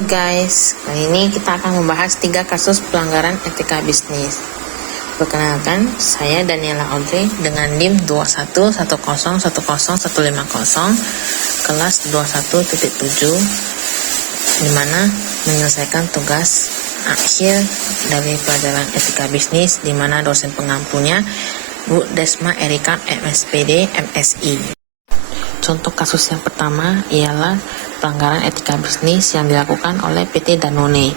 Halo guys, kali ini kita akan membahas 3 kasus pelanggaran etika bisnis. Perkenalkan, saya Daniela Audrey dengan NIM 211010150 kelas 21.7, di mana menyelesaikan tugas akhir dari pelajaran etika bisnis, di mana dosen pengampunya Bu Desma Erika MSPD MSI. Contoh kasus yang pertama ialah pelanggaran etika bisnis yang dilakukan oleh PT Danone.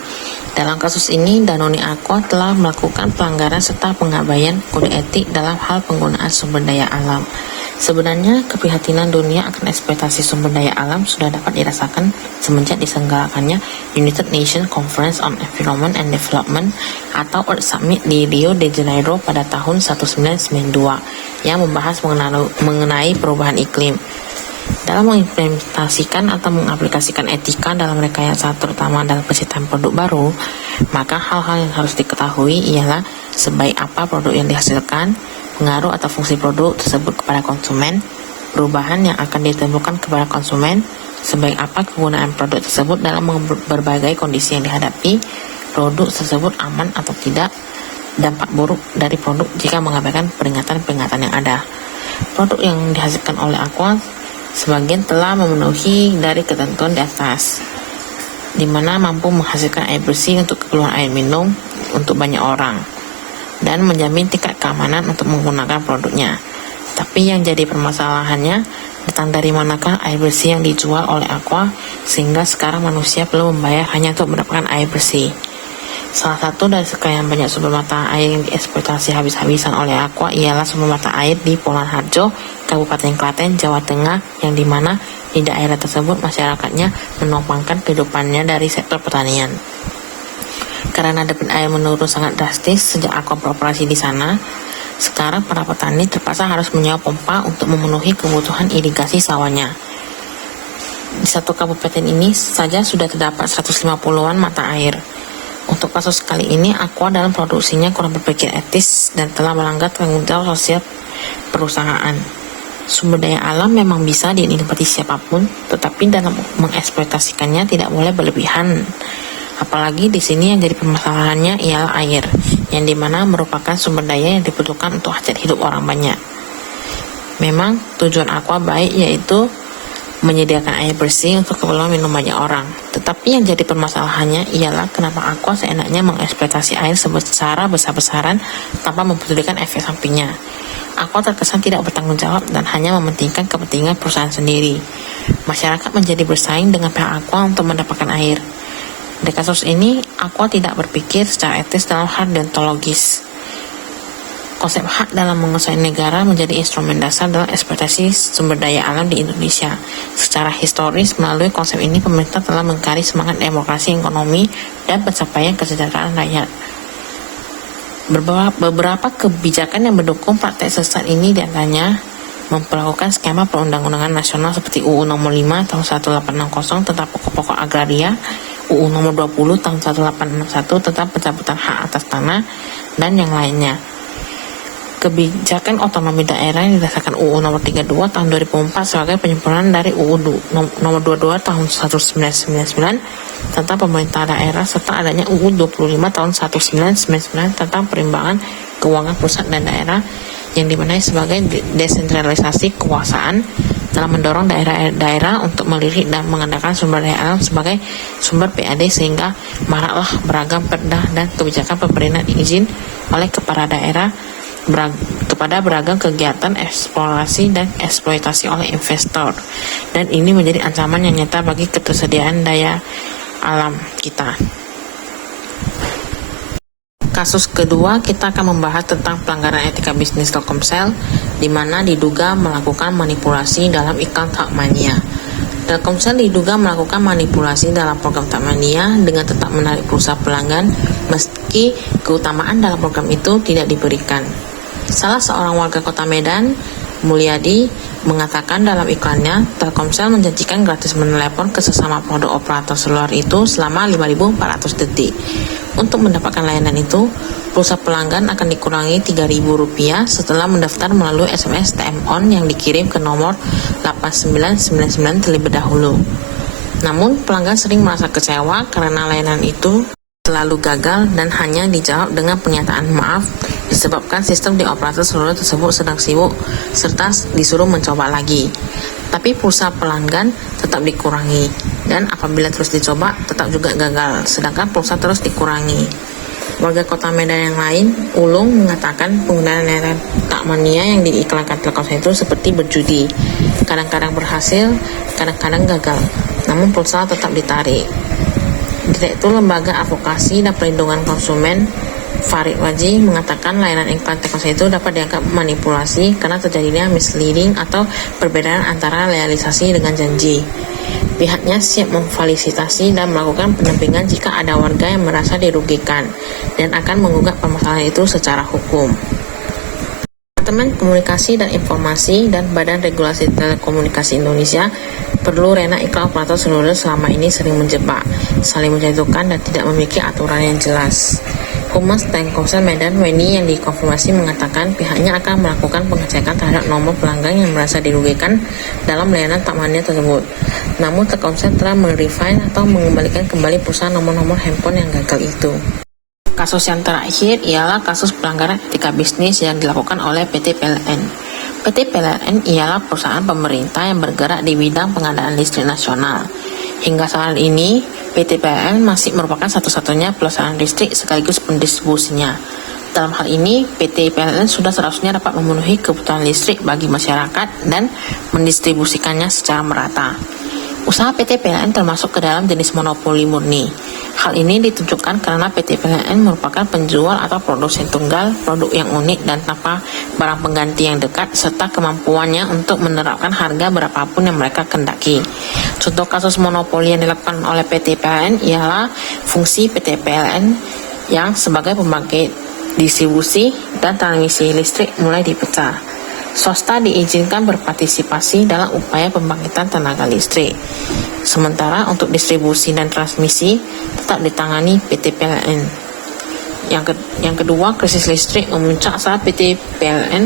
Dalam kasus ini, Danone Aqua telah melakukan pelanggaran serta pengabaian kode etik dalam hal penggunaan sumber daya alam. Sebenarnya, keprihatinan dunia akan eksploitasi sumber daya alam sudah dapat dirasakan semenjak diselenggarakannya United Nations Conference on Environment and Development atau Earth Summit di Rio de Janeiro pada tahun 1992 yang membahas mengenai perubahan iklim. Dalam mengimplementasikan atau mengaplikasikan etika dalam rekayasa terutama dalam penciptaan produk baru, maka hal-hal yang harus diketahui ialah sebaik apa produk yang dihasilkan, pengaruh atau fungsi produk tersebut kepada konsumen, perubahan yang akan ditimbulkan kepada konsumen, sebaik apa kegunaan produk tersebut dalam berbagai kondisi yang dihadapi, produk tersebut aman atau tidak, dampak buruk dari produk jika mengabaikan peringatan-peringatan yang ada. Produk yang dihasilkan oleh Aqua sebagian telah memenuhi dari ketentuan di atas, di mana mampu menghasilkan air bersih untuk keperluan air minum untuk banyak orang, dan menjamin tingkat keamanan untuk menggunakan produknya. Tapi yang jadi permasalahannya, datang dari manakah air bersih yang dijual oleh Aqua, sehingga sekarang manusia perlu membayar hanya untuk mendapatkan air bersih. Salah satu dari sekian banyak sumber mata air yang dieksploitasi habis-habisan oleh Aqua ialah sumber mata air di Polan Harjo, Kabupaten Klaten, Jawa Tengah, yang dimana di daerah tersebut masyarakatnya menopangkan kehidupannya dari sektor pertanian. Karena debit air menurun sangat drastis sejak Aqua beroperasi di sana, sekarang para petani terpaksa harus menyewa pompa untuk memenuhi kebutuhan irigasi sawahnya. Di satu kabupaten ini saja sudah terdapat 150-an mata air. Untuk kasus kali ini, Aqua dalam produksinya kurang berpikir etis dan telah melanggar tanggung jawab sosial perusahaan. Sumber daya alam memang bisa dinikmati siapapun, tetapi dalam mengeksploitasikannya tidak boleh berlebihan. Apalagi di sini yang jadi permasalahannya ialah air, yang dimana merupakan sumber daya yang dibutuhkan untuk hajat hidup orang banyak. Memang tujuan Aqua baik, yaitu menyediakan air bersih untuk keperluan minum banyak orang. Tetapi yang jadi permasalahannya ialah kenapa Aqua seenaknya mengeksploitasi air secara besar-besaran tanpa mempedulikan efek sampingnya. Aqua terkesan tidak bertanggung jawab dan hanya mementingkan kepentingan perusahaan sendiri. Masyarakat menjadi bersaing dengan pihak Aqua untuk mendapatkan air. Di kasus ini, Aqua tidak berpikir secara etis dalam hal deontologis. Konsep hak dalam menguasai negara menjadi instrumen dasar dalam eksploitasi sumber daya alam di Indonesia. Secara historis, melalui konsep ini pemerintah telah mengkari semangat demokrasi ekonomi dan pencapaian kesejahteraan rakyat. Beberapa kebijakan yang mendukung praktek sesat ini diantaranya memperlakukan skema perundang-undangan nasional seperti UU Nomor 5 Tahun 1860 tentang pokok-pokok agraria, UU Nomor 20 Tahun 1861 tentang pencabutan hak atas tanah, dan yang lainnya. Kebijakan otonomi daerah yang didasarkan UU Nomor 32 Tahun 2004 sebagai penyempurnaan dari UU Nomor 22 Tahun 1999 tentang pemerintah daerah, serta adanya UU 25 Tahun 1999 tentang perimbangan keuangan pusat dan daerah, yang dimaknai sebagai desentralisasi kekuasaan dalam mendorong daerah-daerah untuk melirik dan mengandalkan sumber daya alam sebagai sumber PAD, sehingga maraklah beragam perda dan kebijakan pemberian izin oleh kepala daerah kepada beragam kegiatan eksplorasi dan eksploitasi oleh investor, dan ini menjadi ancaman yang nyata bagi ketersediaan daya alam kita. Kasus kedua, kita akan membahas tentang pelanggaran etika bisnis Telkomsel, di mana diduga melakukan manipulasi dalam iklan Takmania. Telkomsel diduga melakukan manipulasi dalam program Takmania dengan tetap menarik pulsa pelanggan meski keutamaan dalam program itu tidak diberikan. Salah seorang warga kota Medan, Mulyadi, mengatakan dalam iklannya, Telkomsel menjanjikan gratis menelepon ke sesama produk operator seluler itu selama 5.400 detik. Untuk mendapatkan layanan itu, pulsa pelanggan akan dikurangi Rp3.000 setelah mendaftar melalui SMS TM ON yang dikirim ke nomor 8999 terlebih dahulu. Namun, pelanggan sering merasa kecewa karena layanan itu selalu gagal dan hanya dijawab dengan pernyataan maaf disebabkan sistem di operator seluler tersebut sedang sibuk serta disuruh mencoba lagi. Tapi pulsa pelanggan tetap dikurangi dan apabila terus dicoba tetap juga gagal, sedangkan pulsa terus dikurangi. Warga kota Medan yang lain, Ulung, mengatakan penggunaan layanan Takmania yang diiklankan Telkomsel itu seperti berjudi. Kadang-kadang berhasil, kadang-kadang gagal, namun pulsa tetap ditarik. Direktur Lembaga Advokasi dan Perlindungan Konsumen Farid Waji mengatakan layanan iklan Telkomsel itu dapat dianggap manipulasi karena terjadinya misleading atau perbedaan antara realisasi dengan janji. Pihaknya siap memfasilitasi dan melakukan pendampingan jika ada warga yang merasa dirugikan dan akan menggugat permasalahan itu secara hukum. Departemen Komunikasi dan Informasi dan Badan Regulasi Telekomunikasi Indonesia perlu rela iklan operator seluler selama ini sering menjebak, saling menjatuhkan dan tidak memiliki aturan yang jelas. Humas Telkomsel Medan Weni yang dikonfirmasi mengatakan pihaknya akan melakukan pengecekan terhadap nomor pelanggan yang merasa dirugikan dalam layanan Takmania tersebut. Namun Telkomsel telah merefine atau mengembalikan kembali pulsa nomor-nomor handphone yang gagal itu. Kasus yang terakhir ialah kasus pelanggaran etika bisnis yang dilakukan oleh PT PLN. PT PLN ialah perusahaan pemerintah yang bergerak di bidang pengadaan listrik nasional. Hingga saat ini, PT PLN masih merupakan satu-satunya perusahaan listrik sekaligus pendistribusinya. Dalam hal ini, PT PLN sudah seharusnya dapat memenuhi kebutuhan listrik bagi masyarakat dan mendistribusikannya secara merata. Usaha PT PLN termasuk ke dalam jenis monopoli murni. Hal ini ditunjukkan karena PT PLN merupakan penjual atau produsen tunggal, produk yang unik dan tanpa barang pengganti yang dekat, serta kemampuannya untuk menerapkan harga berapapun yang mereka kendaki. Contoh kasus monopoli yang dilakukan oleh PT PLN ialah fungsi PT PLN yang sebagai pembangkit distribusi dan transmisi listrik mulai dipecah. Swasta diizinkan berpartisipasi dalam upaya pembangkitan tenaga listrik. Sementara untuk distribusi dan transmisi tetap ditangani PT PLN. Yang kedua, krisis listrik memuncak saat PT PLN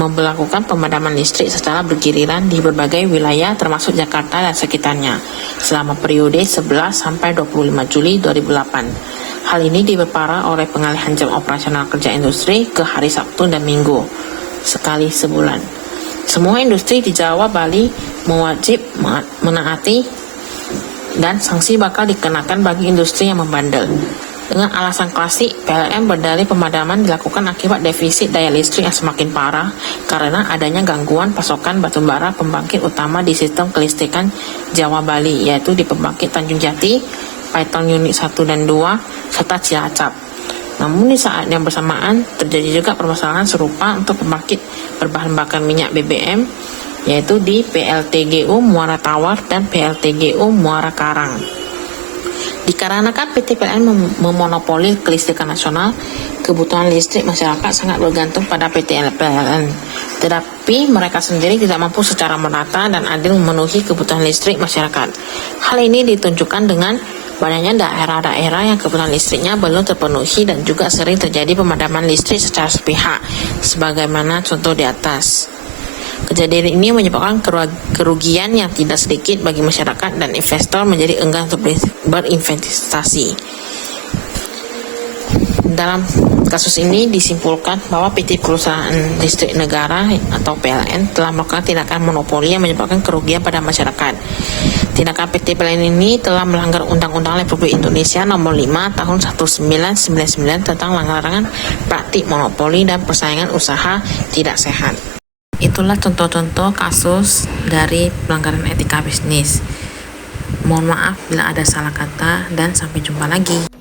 memperlakukan pemadaman listrik secara bergiliran di berbagai wilayah termasuk Jakarta dan sekitarnya selama periode 11 sampai 25 Juli 2008. Hal ini diperparah oleh pengalihan jam operasional kerja industri ke hari Sabtu dan Minggu sekali sebulan. Semua industri di Jawa Bali mewajib menaati dan sanksi bakal dikenakan bagi industri yang membandel. Dengan alasan klasik, PLN berdalih pemadaman dilakukan akibat defisit daya listrik yang semakin parah karena adanya gangguan pasokan batubara pembangkit utama di sistem kelistrikan Jawa Bali, yaitu di pembangkit Tanjung Jati, Paiton Unit 1 dan 2, serta Cilacap. Namun di saat yang bersamaan terjadi juga permasalahan serupa untuk pembangkit berbahan bakar minyak BBM, yaitu di PLTGU Muara Tawar dan PLTGU Muara Karang. Dikarenakan PT PLN memonopoli kelistrikan nasional, kebutuhan listrik masyarakat sangat bergantung pada PT PLN. Tetapi mereka sendiri tidak mampu secara merata dan adil memenuhi kebutuhan listrik masyarakat. Hal ini ditunjukkan dengan banyaknya daerah-daerah yang kebutuhan listriknya belum terpenuhi dan juga sering terjadi pemadaman listrik secara sepihak, sebagaimana contoh di atas. Kejadian ini menyebabkan kerugian yang tidak sedikit bagi masyarakat dan investor menjadi enggan untuk berinvestasi. Dalam kasus ini disimpulkan bahwa PT Perusahaan Listrik Negara atau PLN telah melakukan tindakan monopoli yang menyebabkan kerugian pada masyarakat. Tindakan PT PLN ini telah melanggar Undang-Undang Republik Indonesia Nomor 5 Tahun 1999 tentang larangan praktik monopoli dan persaingan usaha tidak sehat. Itulah contoh-contoh kasus dari pelanggaran etika bisnis. Mohon maaf bila ada salah kata dan sampai jumpa lagi.